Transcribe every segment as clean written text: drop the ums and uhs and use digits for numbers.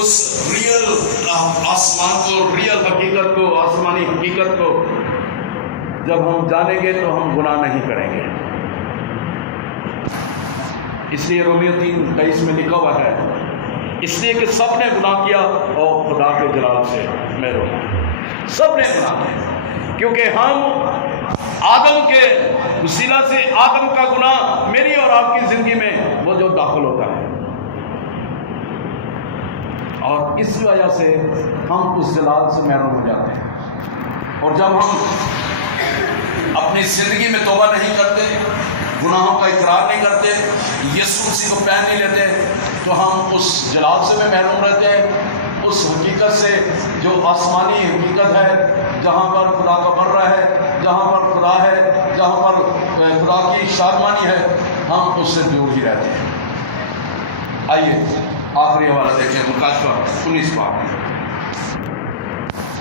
اس real آسمان کو، real حقیقت کو، آسمانی حقیقت کو جب ہم جانیں گے تو ہم گناہ نہیں کریں گے۔ اس لیے رومیو 3:23 میں لکھا ہوا ہے، اس لیے کہ سب نے گناہ کیا اور خدا کے جلال سے محروم ہیں۔ سب نے گناہ کیا کیونکہ ہم آدم کے وسیلہ سے، آدم کا گناہ میری اور آپ کی زندگی میں وہ جو داخل ہوتا ہے، اور اس وجہ سے ہم اس جلال سے محروم ہو جاتے ہیں۔ اور جب ہم اپنی زندگی میں توبہ نہیں کرتے، گناہوں کا اقرار نہیں کرتے، یسوع مسیح کو پہن نہیں لیتے، تو ہم اس جلال سے بھی محروم رہتے ہیں، اس حقیقت سے جو آسمانی حقیقت ہے، جہاں پر خدا کا برہ ہے، جہاں پر خدا ہے، جہاں پر خدا کی شادمانی ہے، ہم اس سے دور ہی رہتے ہیں۔ آئیے آخری حوالہ دیکھیں، مکاشفہ 19 پاک۔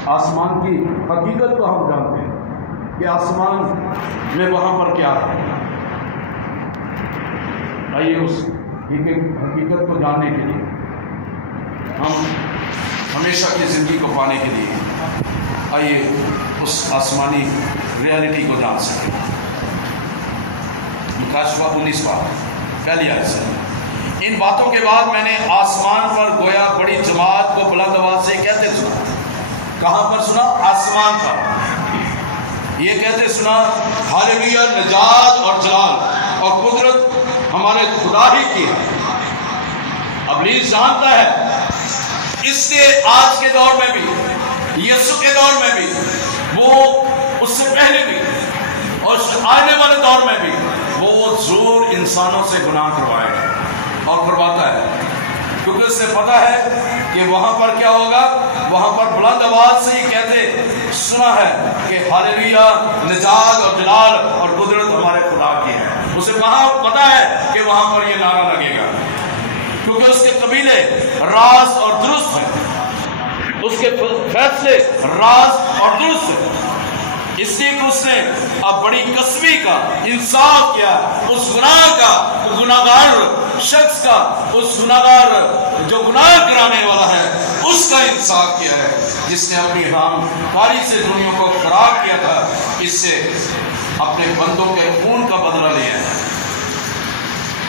آسمان کی حقیقت کو ہم جانتے ہیں کہ آسمان میں وہاں پر کیا ہے۔ آئیے اس حقیقت کو جاننے کے لیے، ہم ہمیشہ کی زندگی کو پانے کے لیے، آئیے اس آسمانی ریالٹی کو جان سکیں۔ مکاشفہ 19 پاک پہلی آیت سے، ان باتوں کے بعد میں نے آسمان پر گویا بڑی جماعت کو بلند آواز سے کہتے سنا۔ کہاں پر سنا؟ آسمان پر۔ یہ کہتے سنا، ہاللویا، نجات اور جلال اور قدرت ہمارے خدا ہی کی ہے۔ ابلیس جانتا ہے، اس لیے آج کے دور میں بھی، یسوع کے دور میں بھی، وہ اس سے پہلے بھی اور آنے والے دور میں بھی، وہ ضرور انسانوں سے گناہ کروائے گا اور کرواتا ہے، کیونکہ اس سے پتہ ہے کہ وہاں پر کیا ہوگا۔ وہاں پر بلند آواز سے ہی کہتے سنا ہے کہ ہاللویا، نجات اور جلال اور قدرت ہمارے خدا کی ہے۔ اسے وہاں پتہ ہے کہ وہاں پر یہ نعرہ لگے گا، کیونکہ اس کے قبیلے راز اور درست ہیں، اس کے فیصلے راز اور درست ہیں، اس لیے کہ اس نے اب بڑی قسمی کا انصاف کیا، اس گناہ کا، گناہگار شخص کا، اس گناہگار جو گناہ کرانے والا ہے، اس کا انصاف کیا ہے، جس نے اپنی حرام کاری سے دنیا کو خراب کیا تھا، اس سے اپنے بندوں کے خون کا بدلہ لیا ہے۔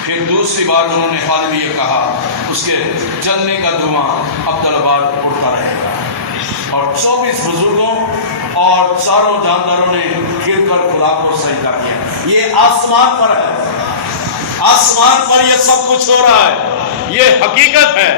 پھر دوسری بار انہوں نے ہاللویا کہا، اس کے جلنے کا دھواں ابدالآباد اٹھتا رہے گا، اور 24 بزرگوں اور چاروں جانداروں نے گر کر خدا کو سجدہ کیا۔ یہ آسمان پر ہے، آسمان پر یہ سب کچھ ہو رہا ہے، یہ حقیقت ہے۔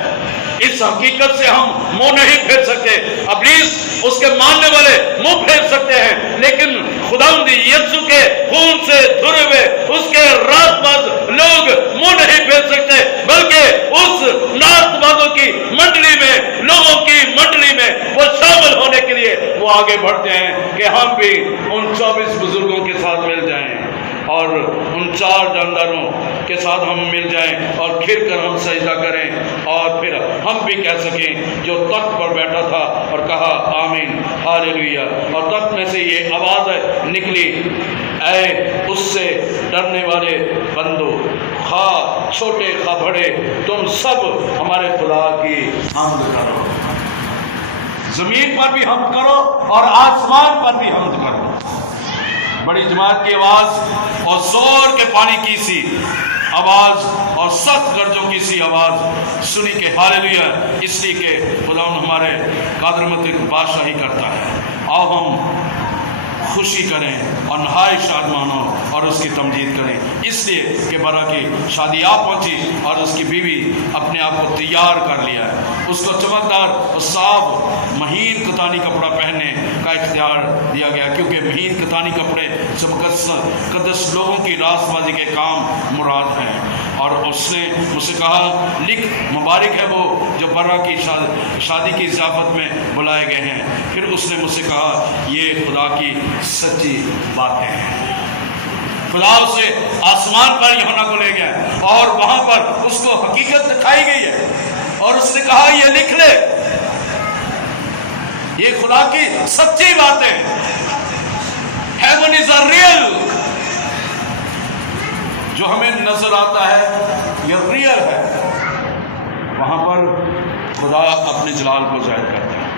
اس حقیقت سے ہم منہ نہیں پھیر سکتے، ابلیس اس کے ماننے والے منہ پھیر سکتے ہیں، لیکن خداوند یسوع کے خون سے دھلے ہوئے اس کے راست باز لوگ منہ نہیں پھیر سکتے، بلکہ اس راست بازوں کی منڈلی میں، لوگوں کی منڈلی میں وہ شامل ہونے کے لیے وہ آگے بڑھتے ہیں کہ ہم بھی ان 24 بزرگوں کے ساتھ مل جائیں اور ان 4 جانداروں کے ساتھ ہم مل جائیں اور گر کر ہم سجدہ کریں، اور پھر ہم بھی کہہ سکیں جو تخت پر بیٹھا تھا اور کہا آمین ہاللویا، اور تخت میں سے یہ آواز نکلی، اے اس سے ڈرنے والے بندو، خواہ چھوٹے خواہ بڑے، تم سب ہمارے خدا کی حمد کرو۔ زمین پر بھی حمد کرو اور آسمان پر بھی حمد کرو۔ بڑی جماعت کی آواز اور زور کے پانی کی سی آواز اور سخت گرجوں کی سی آواز سنی کہ ہاللویا، اس لیے کہ خدا ہمارے قادر مطلق بادشاہی کرتا ہے۔ آؤ ہم خوشی کریں اور نہایت شادمان ہوں اور اس کی تمجید کریں، اس لیے کہ برا کی شادی آ پہنچی اور اس کی بیوی اپنے آپ کو تیار کر لیا ہے۔ اس کو چمکدار اور صاف مہین کتانی کپڑا پہننے کا اختیار دیا گیا، کیونکہ مہین کتانی کپڑے سے مقدس لوگوں کی راست بازی کے کام مراد ہیں۔ اور اس نے مجھ سے کہا، لکھ مبارک ہے وہ جو برا کی شادی کی ضیافت میں بلائے گئے ہیں۔ پھر اس نے مجھ سے کہا، یہ خدا کی سچی باتیں ہیں۔ خدا اسے آسمان پر یوحنا کو لے گیا اور وہاں پر اس کو حقیقت دکھائی گئی ہے، اور اس نے کہا یہ لکھ لے، یہ خدا کی سچی باتیں ہیں۔ Heaven is a real، جو ہمیں نظر آتا ہے یہ ریئل ہے، وہاں پر خدا اپنے جلال کو ظاہر کرتا ہے،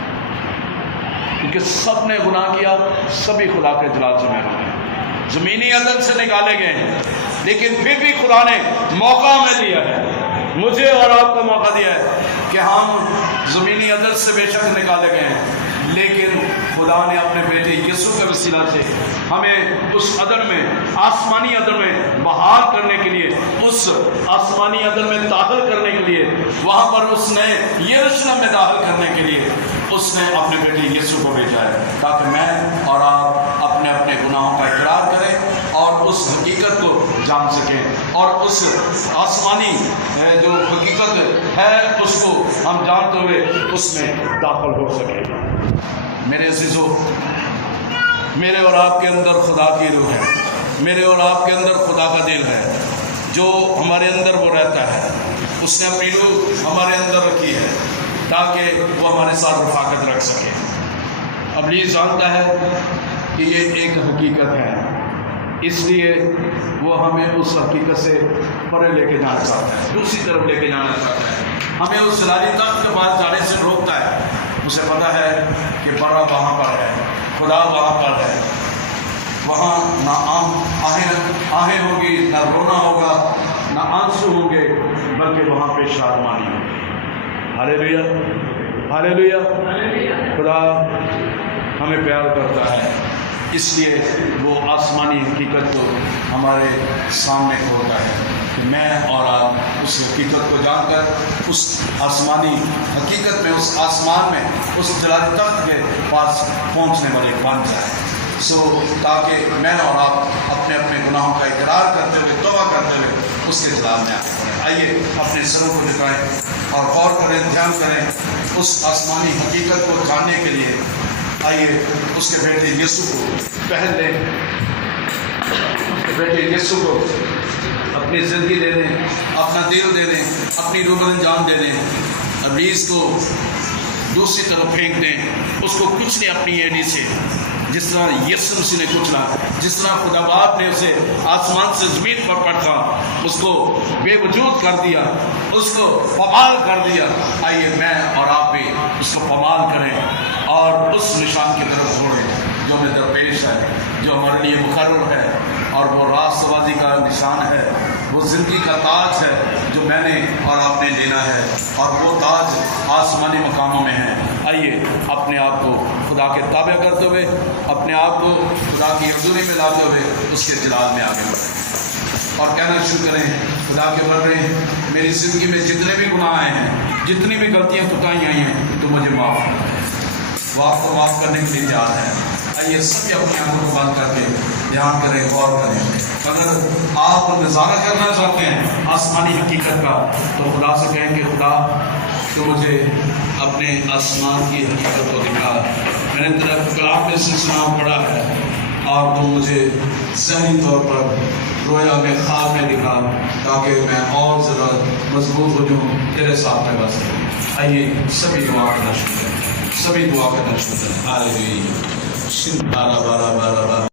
کیونکہ سب نے گناہ کیا، سبھی خدا کے جلال سے محروم ہیں، زمینی عدل سے نکالے گئے ہیں، لیکن پھر بھی خدا نے موقع ہمیں دیا ہے، مجھے اور آپ کو موقع دیا ہے کہ ہم زمینی عدل سے بے شک نکالے گئے ہیں، لیکن خدا نے اپنے بیٹے یسوع کے وسیلہ سے ہمیں اس عدل میں، آسمانی عدل میں بحال کرنے کے لیے، اس آسمانی عدل میں داخل کرنے کے لیے، وہاں پر اس نے یروشلم میں داخل کرنے کے لیے اس نے اپنے بیٹے یسوع کو بھیجا ہے، تاکہ میں اور آپ اپنے اپنے گناہوں کا اقرار کریں اور اس حقیقت کو جان سکیں، اور اس آسمانی جو حقیقت ہے اس کو ہم جانتے ہوئے اس میں داخل ہو سکیں۔ میرے عزیزو، میرے اور آپ کے اندر خدا کی روح ہے، میرے اور آپ کے اندر خدا کا دل ہے، جو ہمارے اندر وہ رہتا ہے، اس نے اپنی روح ہمارے اندر رکھی ہے تاکہ وہ ہمارے ساتھ رفاقت رکھ سکے۔ ابلیس جانتا ہے کہ یہ ایک حقیقت ہے، اس لیے وہ ہمیں اس حقیقت سے پرے لے کے جانا چاہتا ہے، دوسری طرف لے کے جانا چاہتا ہے، ہمیں اس جلالی تخت کے پاس جانے سے روکتا ہے۔ اسے پتہ ہے کہ برا وہاں پر ہے، خدا وہاں پر ہے، وہاں نہ آہیں ہوگی، نہ رونا ہوگا، نہ آنسو ہوں گے، بلکہ وہاں پہ شادمانی ہوگی۔ ہاللیلویا، ہاللیلویا۔ خدا ہمیں پیار کرتا ہے، اس لیے وہ آسمانی حقیقت کو ہمارے سامنے کھولتا ہے کہ میں اور آپ اس حقیقت کو جان کر اس آسمانی حقیقت میں، اس آسمان میں، اس جلالی تخت کے پاس پہنچنے والے بن جائیں، تاکہ میں اور آپ اپنے اپنے گناہوں کا اقرار کرتے ہوئے، توبہ کرتے ہوئے اس کے جلال میں آگے بڑھیں۔ آئیے اپنے سروں کو جھکائیں اور غور کریں، دھیان کریں اس آسمانی حقیقت کو جاننے کے لیے۔ آئیے اس کے بیٹے یسوع کو پہل لیں، اس کے بیٹے یسوع کو اپنی زندگی دے دیں، اپنا دل دے دیں، اپنی روح انجام دے دیں، ابلیس کو دوسری طرف پھینک دیں، اس کو کچھ نہیں اپنی ایڈی سے، جس طرح یسوع مسیح نے کچلا، جس طرح خدا باپ نے اسے آسمان سے زمین پر پٹکا، اس کو بے وجود کر دیا، اس کو پامال کر دیا۔ آئیے میں اور آپ بھی اس کو پامال کریں اور اس نشان کی طرف چھوڑیں جو ہمیں درپیش ہے، جو ہمارے لیے مقرر ہے، اور وہ راست بازی کا نشان ہے، وہ زندگی کا تاج ہے جو میں نے اور آپ نے لینا ہے، اور وہ تاج آسمانی مقاموں میں ہے۔ آئیے اپنے آپ کو خدا کے تابع کرتے ہوئے، اپنے آپ کو خدا کی حضوری میں لاتے ہوئے اس کے جلال میں آگے بڑھیں اور کہنا شروع کریں، خدا کے بندے، میری زندگی میں جتنے بھی گناہ آئے ہیں، جتنی بھی غلطیاں کوتاہیاں آئی ہیں، تو مجھے معاف کر، وہ آپ کو معاف کرنے کے لیے تیار ہے۔ آئیے سبھی اپنی آنکھوں کو بند کر کے دھیان کریں، غور کریں۔ اگر آپ نظارہ کرنا چاہتے ہیں آسمانی حقیقت کا، تو خدا سے کہیں کہ خدا تو مجھے اپنے آسمان کی حقیقت کو دکھا، میں نے تیرا کلام میں سلسلہ پڑھا ہے، اور تو مجھے ذہنی طور پر رویا میں، خواب میں دکھا، تاکہ میں اور زیادہ مضبوط ہو جاؤں، تیرے ساتھ میں بس۔ آئیے سبھی دعا کرنا شروع کریں، سبھی دعا کرنا شروع کریں۔ ہاللیلویا۔